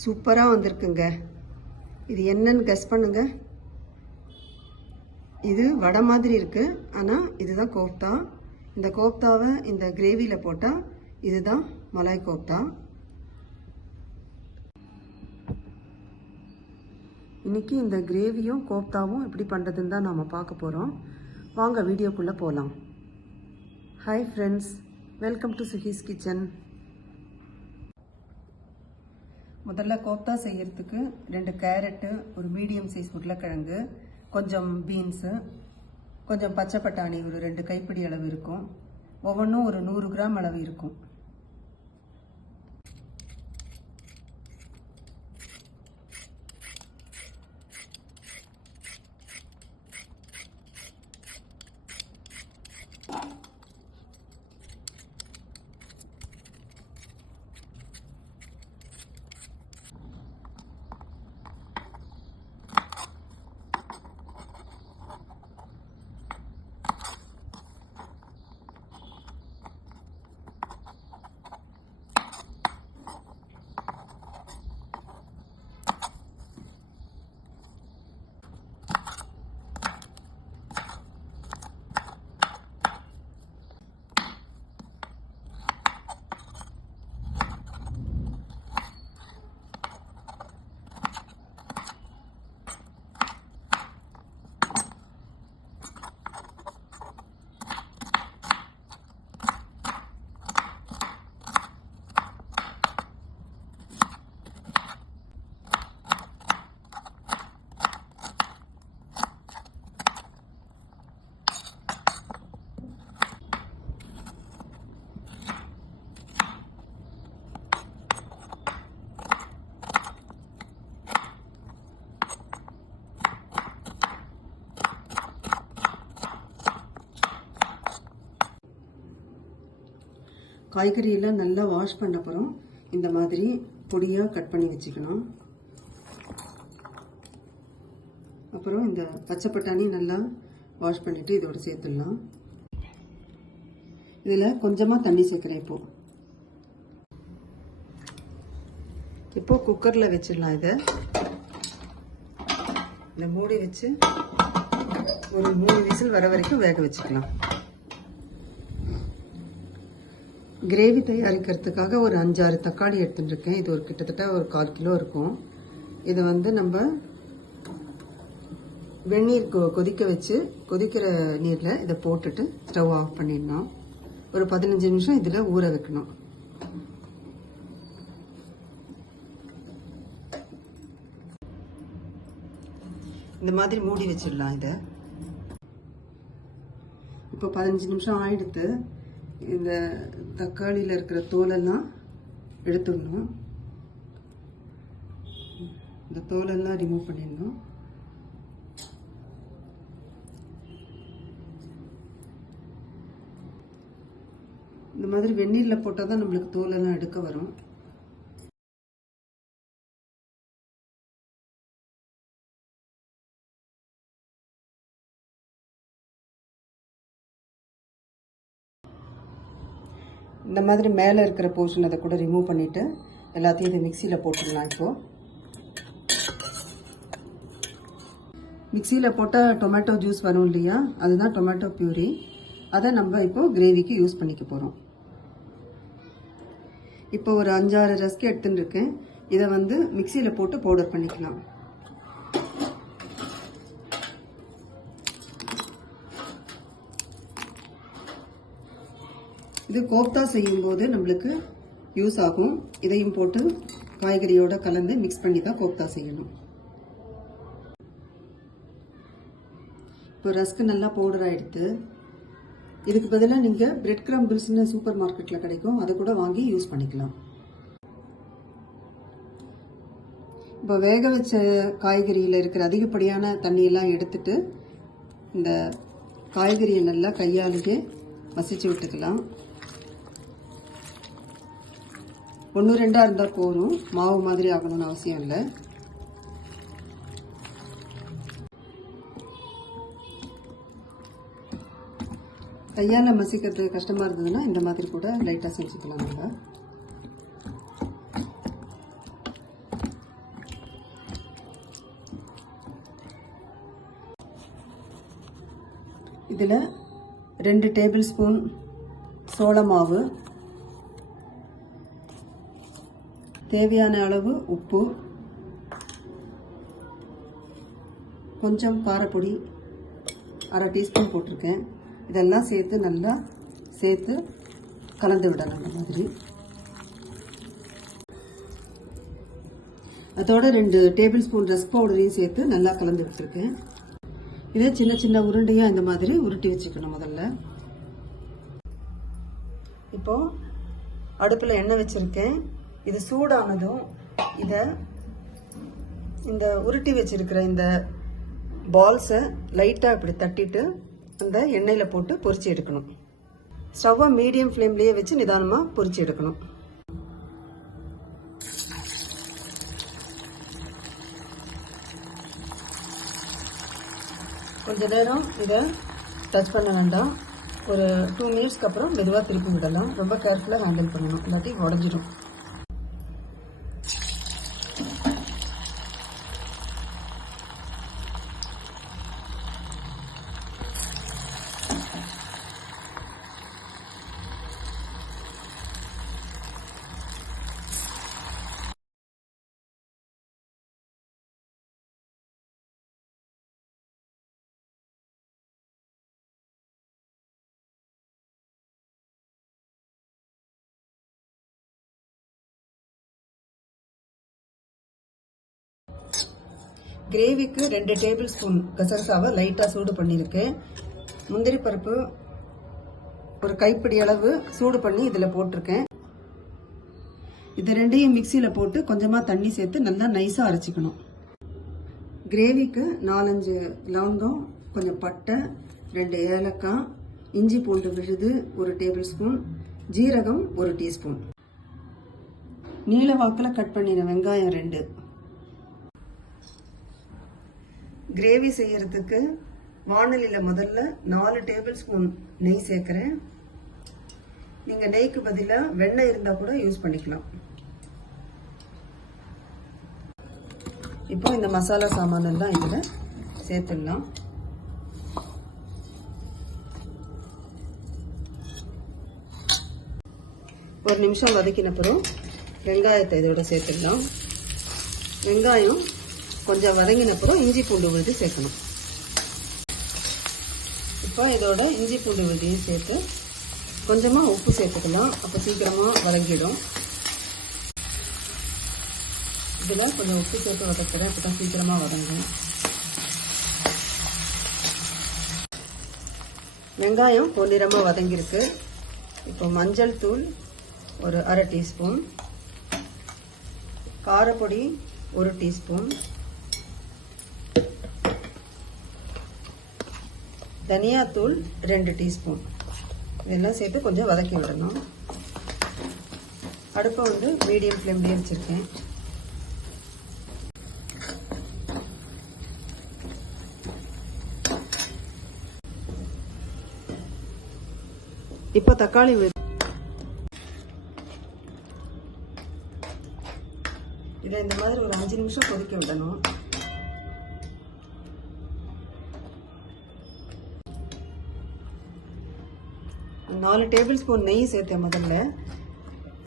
சூப்பராக வந்திருக்குங்க. இது என்னன்னு கெஸ் பண்ணுங்க. இது வடை மாதிரி இருக்குது, ஆனால் இதுதான் கோஃப்தா. இந்த கோஃப்தாவை இந்த கிரேவியில் போட்டால் இதுதான் மலாய் கோஃப்தா. இன்றைக்கி இந்த கிரேவியும் கோஃப்தாவும் எப்படி பண்ணுறதுன்னு தான் நாம் பார்க்க போகிறோம். வாங்க வீடியோக்குள்ளே போகலாம். Hi friends, welcome to சுஹீஸ் kitchen. முதல்ல கோஃப்தா செய்கிறதுக்கு 2 கேரட்டு, ஒரு மீடியம் சைஸ் உருளைக்கிழங்கு, கொஞ்சம் பீன்ஸு, கொஞ்சம் பச்சை பட்டாணி ஒரு 2 கைப்பிடி அளவு இருக்கும். ஒவ்வொன்றும் ஒரு 100 கிராம் அளவு இருக்கும். காய்கறியெல்லாம் நல்லா வாஷ் பண்ண அப்புறம் இந்த மாதிரி பொடியாக கட் பண்ணி வச்சுக்கணும். அப்புறம் இந்த பச்சை பட்டாணி நல்லா வாஷ் பண்ணிவிட்டு இதோட சேர்த்துடலாம். இதில் கொஞ்சமாக தண்ணி சேர்க்குறேன். இப்போ குக்கரில் வச்சிடலாம். இதை மூடி வச்சு ஒரு 3 விசில் வர வரைக்கும் வேக வச்சுக்கலாம். கிரேவி தயாரிக்கிறதுக்காக ஒரு 5-6 தக்காளி எடுத்துட்டுருக்கேன். இது கிட்டத்தட்ட ஒரு 1/4 கிலோ இருக்கும். இதை நம்ம வெந்நீர் கொதிக்க வச்சு கொதிக்கிற நீரில் இதை போட்டுட்டு ஸ்டவ் ஆஃப் பண்ணிடணும். ஒரு 15 நிமிஷம் இதில் ஊற வைக்கணும். இந்த மாதிரி மூடி வச்சிடலாம். இதை இப்போ 15 நிமிஷம் ஆயிடுத்து. இந்த தக்காளியில் இருக்கிற தோலெல்லாம் எடுத்துடணும். இந்த தோலெல்லாம் ரிமூவ் பண்ணிடணும். இந்த மாதிரி வெந்நீரில் போட்டால் தான் நம்மளுக்கு தோலெல்லாம் எடுக்க வரும். இந்த மாதிரி மேலே இருக்கிற போர்ஷன் அதை கூட ரிமூவ் பண்ணிவிட்டு எல்லாத்தையும் இதை மிக்சியில் போட்டுடலாம். இப்போது மிக்சியில் போட்டால் டொமேட்டோ ஜூஸ் வரும் இல்லையா, அதுதான் டொமேட்டோ பியூரி. அதை நம்ம இப்போது கிரேவிக்கு யூஸ் பண்ணிக்க போகிறோம். இப்போ ஒரு 5-6 ரஸ்க் எடுத்துன்னு இருக்கேன். இதை மிக்சியில் போட்டு பவுடர் பண்ணிக்கலாம். இது கோஃப்தா செய்யும்போது நம்மளுக்கு யூஸ் ஆகும். இதையும் போட்டு காய்கறியோட கலந்து மிக்ஸ் பண்ணி தான் கோஃப்தா செய்யணும். இப்போ ரஸ்க் நல்லா பவுடர் ஆகிடுது. இதுக்கு பதிலாக நீங்கள் பிரெட் கிரம்பிள்ஸ்னு சூப்பர் மார்க்கெட்டில் கிடைக்கும், அதை கூட வாங்கி யூஸ் பண்ணிக்கலாம். இப்போ வேக வச்ச காய்கறியில் இருக்கிற அதிகப்படியான தண்ணியெல்லாம் எடுத்துட்டு இந்த காய்கறியை நல்லா கையாலேயே மசிச்சு விட்டுக்கலாம். 1-2 இருந்தால் போதும், மாவு மாதிரி ஆகணும்னு அவசியம் இல்லை. கையால் மசிக்கிறது கஷ்டமாக இருந்ததுன்னா இந்த மாதிரி கூட லைட்டாக செஞ்சுக்கலாம். நம்ம இதில் 2 டேபிள் ஸ்பூன் சோள மாவு, தேவையான அளவு உப்பு, கொஞ்சம் காரப்பொடி 1/2 டீஸ்பூன் போட்டிருக்கேன். இதெல்லாம் சேர்த்து நல்லா கலந்து விடணும். அந்த மாதிரி அதோட 2 டேபிள் ஸ்பூன் ரஸ்க் பவுடரையும் சேர்த்து நல்லா கலந்து விட்டுருக்கேன். இதை சின்ன சின்ன உருண்டையாக இந்த மாதிரி உருட்டி வச்சுக்கணும். முதல்ல இப்போ அடுப்பில் எண்ணெய் வச்சுருக்கேன். இது சூடானதும் இதை இந்த உருட்டி வச்சிருக்கிற இந்த பால்ஸை லைட்டாக இப்படி தட்டிட்டு அந்த எண்ணெயில் போட்டு பொரிச்சு எடுக்கணும். ஸ்டவ்வை மீடியம் ஃப்ளேம்லேயே வச்சு நிதானமாக பொரிச்சு எடுக்கணும். கொஞ்ச நேரம் இதை டச் பண்ண வேண்டாம். ஒரு 2 மினிட்ஸ்க்கு அப்புறம் மெதுவாக திருப்பி விடலாம். ரொம்ப கேர்ஃபுல்லாக ஹேண்டில் பண்ணணும், இல்லாட்டி உடஞ்சிடும். கிரேவிக்கு 2 டேபிள் ஸ்பூன் கசகசாவை லைட்டாக சூடு பண்ணியிருக்கேன். முந்திரி பருப்பு ஒரு கைப்பிடி அளவு சூடு பண்ணி இதில் போட்டிருக்கேன். இது ரெண்டையும் மிக்சியில் போட்டு கொஞ்சமாக தண்ணி சேர்த்து நல்லா நைஸாக அரைச்சிக்கணும். கிரேவிக்கு 4-5 லவங்கம், கொஞ்சம் பட்டை, 2 ஏலக்காய், இஞ்சி பூண்டு விழுது 1 டேபிள் ஸ்பூன், ஜீரகம் 1 டீஸ்பூன், நீல வாக்கில் கட் பண்ணின வெங்காயம் 2. கிரேவி செய்யறதுக்கு வாணலியில் முதல்ல 4 டேபிள் ஸ்பூன் நெய் சேர்க்குறேன். நீங்கள் நெய்க்கு பதிலாக வெண்ணெய் இருந்தால் கூட யூஸ் பண்ணிக்கலாம். இப்போ இந்த மசாலா சாமான் எல்லாம் இதில் சேர்த்துடலாம். ஒரு நிமிஷம் வதக்கின பிறகு வெங்காயத்தை இதோட சேர்த்துடலாம். வெங்காயம் கொஞ்சம் வதங்கினப்புறம் இஞ்சி பூண்டு விழுது சேர்க்கணும். இப்போ இதோட இஞ்சி பூண்டு விழுதையும் சேர்த்து கொஞ்சமாக உப்பு சேர்த்துக்கலாம். அப்போ சீக்கிரமாக வதங்கிடும். இதில் கொஞ்சம் உப்பு சேர்த்து வதக்கிறேன், அப்போ தான் சீக்கிரமாக வதங்கும். வெங்காயம் பொன்னிறமாக வதங்கியிருக்கு. இப்போ மஞ்சள் தூள் ஒரு 1/2 டீஸ்பூன், காரப்பொடி 1 டீஸ்பூன், தனியாத்தூள் 2 டீஸ்பூன், இதெல்லாம் சேர்த்து கொஞ்சம் வதக்கி விடணும். அடுப்பை வந்து மீடியம் ஃப்ளேம்லேயே வச்சுருக்கேன். இப்போ தக்காளி இதை இந்த மாதிரி ஒரு 5 நிமிஷம் கொதிக்க விடணும். நாலு டேபிள் ஸ்பூன் நெய் சேர்த்தேன். முதல்ல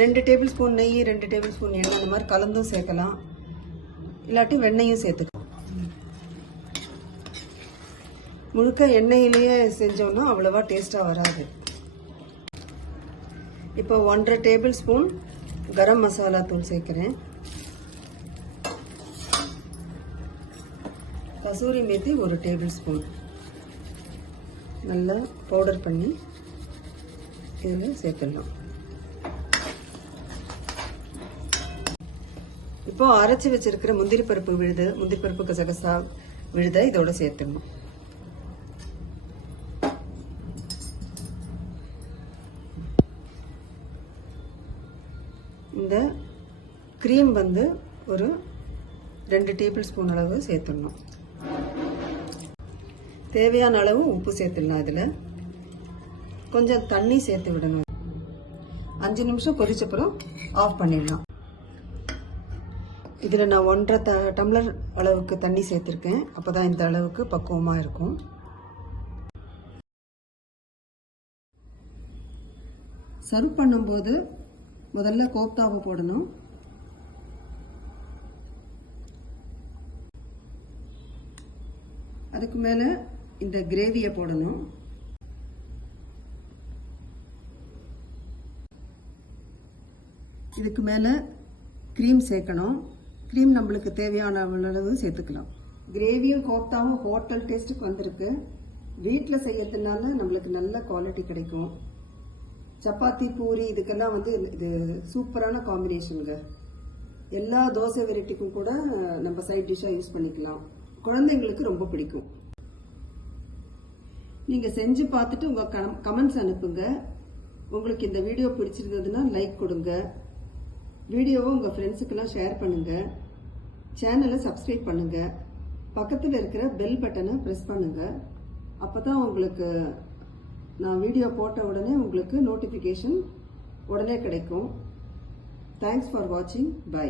2 டேபிள் ஸ்பூன் நெய், 2 டேபிள் ஸ்பூன் எண்ணெய், அந்த மாதிரி கலந்தும் சேர்க்கலாம். இல்லாட்டி வெண்ணெயும் சேர்த்துக்கலாம். முழுக்க எண்ணெயிலேயே செஞ்சோம்னா அவ்வளவா டேஸ்டாக வராது. இப்போ 1/2 டேபிள் ஸ்பூன் கரம் மசாலா தூள் சேர்க்குறேன். கசூரி மேத்தி 1 டேபிள் ஸ்பூன் நல்லா பவுடர் பண்ணி இதில் சேர்த்துடலாம். இப்போ அரைச்சி வச்சிருக்கிற முந்திரி பருப்பு கசகசா விழுதை இதோட சேர்த்துடணும். இந்த கிரீம் வந்து ஒரு 2 டேபிள் ஸ்பூன் அளவு சேர்த்துடணும். தேவையான அளவு உப்பு சேர்த்துடலாம். இதில் கொஞ்சம் தண்ணி சேர்த்து விடணும். 5 நிமிஷம் கொதிச்சப்புறம் ஆஃப் பண்ணிடலாம். இதில் நான் 1.5 டம்ளர் அளவுக்கு தண்ணி சேர்த்துருக்கேன். அப்போ தான் இந்த அளவுக்கு பக்குவமாக இருக்கும். சர்வ் பண்ணும்போது முதல்ல கோப்தாவை போடணும். அதுக்கு மேல இந்த கிரேவியை போடணும். இதுக்கு மேல கிரீம் சேர்க்கணும். கிரீம் நம்மளுக்கு தேவையான அளவு சேர்த்துக்கலாம். கிரேவியும் கோப்தாவும் ஹோட்டல் டேஸ்ட்டுக்கு வந்திருக்கு. வீட்டில் செய்யறதுனால நம்மளுக்கு நல்ல குவாலிட்டி கிடைக்கும். சப்பாத்தி பூரி இதுக்கெல்லாம் வந்து இது சூப்பரான காம்பினேஷனுங்க. எல்லா தோசை வெரைட்டிக்கும் கூட நம்ம சைட் டிஷ்ஷாக யூஸ் பண்ணிக்கலாம். குழந்தைங்களுக்கு ரொம்ப பிடிக்கும். நீங்க செஞ்சு பார்த்துட்டு உங்க கமெண்ட்ஸ் அனுப்புங்க. உங்களுக்கு இந்த வீடியோ பிடிச்சிருந்ததுன்னா லைக் கொடுங்க. வீடியோவை உங்க ஃப்ரெண்ட்ஸுக்கெல்லாம் ஷேர் பண்ணுங்க. சேனலை சப்ஸ்கிரைப் பண்ணுங்க. பக்கத்தில் இருக்கிற பெல் பட்டனை ப்ரெஸ் பண்ணுங்க. அப்பதான் உங்களுக்கு நான் வீடியோ போட்ட உடனே உங்களுக்கு நோட்டிஃபிகேஷன் உடனே கிடைக்கும். தேங்க்ஸ் ஃபார் வாட்சிங். பை.